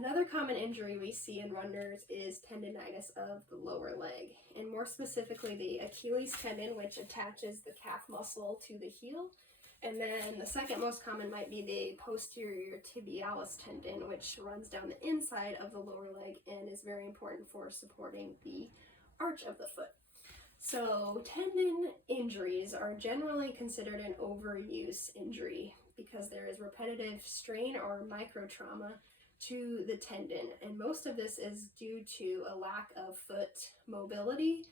Another common injury we see in runners is tendinitis of the lower leg, and more specifically the Achilles tendon, which attaches the calf muscle to the heel. And then the second most common might be the posterior tibialis tendon, which runs down the inside of the lower leg and is very important for supporting the arch of the foot. So tendon injuries are generally considered an overuse injury because there is repetitive strain or microtrauma to the tendon, and most of this is due to a lack of foot mobility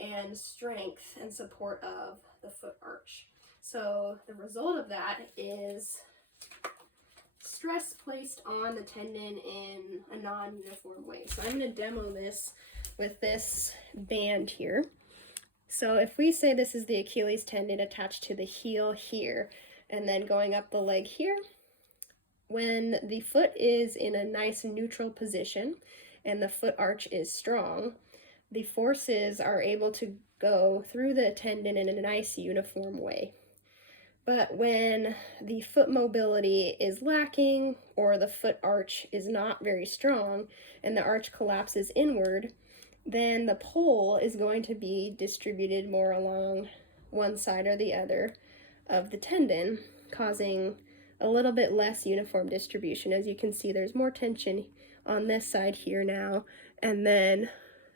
and strength and support of the foot arch. So the result of that is stress placed on the tendon in a non-uniform way. So I'm going to demo this with this band here. So if we say this is the Achilles tendon attached to the heel here and then going up the leg here, when the foot is in a nice neutral position and the foot arch is strong, the forces are able to go through the tendon in a nice uniform way. But when the foot mobility is lacking or the foot arch is not very strong and the arch collapses inward, then the pull is going to be distributed more along one side or the other of the tendon, causing a little bit less uniform distribution. As you can see, there's more tension on this side here now, and then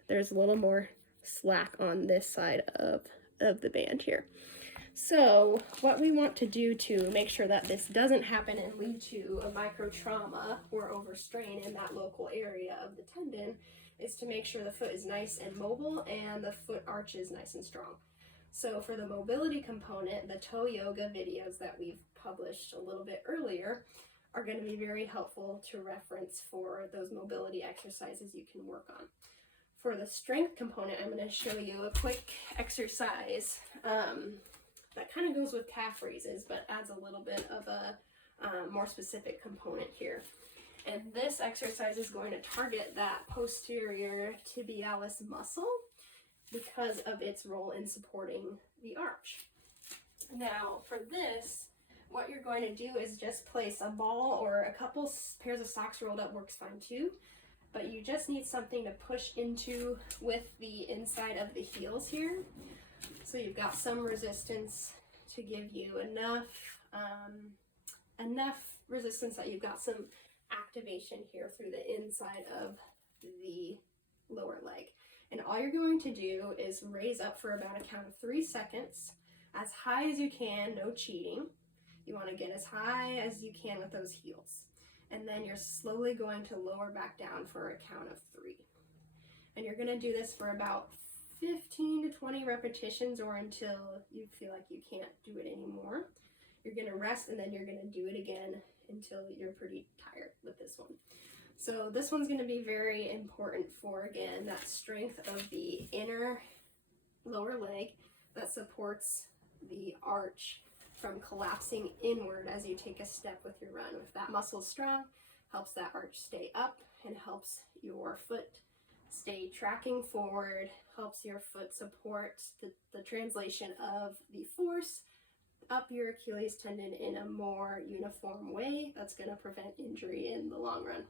there's a little more slack on this side of the band here. So what we want to do to make sure that this doesn't happen and lead to a microtrauma or overstrain in that local area of the tendon is to make sure the foot is nice and mobile and the foot arch is nice and strong. So for the mobility component, the toe yoga videos that we've published a little bit earlier are going to be very helpful to reference for those mobility exercises you can work on. For the strength component, I'm going to show you a quick exercise that kind of goes with calf raises, but adds a little bit of a more specific component here. And this exercise is going to target that posterior tibialis muscle because of its role in supporting the arch. Now, for this, what you're going to do is just place a ball or a couple pairs of socks rolled up works fine too, but you just need something to push into with the inside of the heels here. So you've got some resistance to give you enough resistance that you've got some activation here through the inside of the lower leg. And all you're going to do is raise up for about a count of 3 seconds, as high as you can, no cheating. You want to get as high as you can with those heels. And then you're slowly going to lower back down for a count of 3. And you're going to do this for about 15 to 20 repetitions or until you feel like you can't do it anymore. You're going to rest and then you're going to do it again until you're pretty tired with this one. So this one's going to be very important for, again, that strength of the inner lower leg that supports the arch from collapsing inward as you take a step with your run. If that muscle's strong, helps that arch stay up and helps your foot stay tracking forward, helps your foot support the translation of the force up your Achilles tendon in a more uniform way that's going to prevent injury in the long run.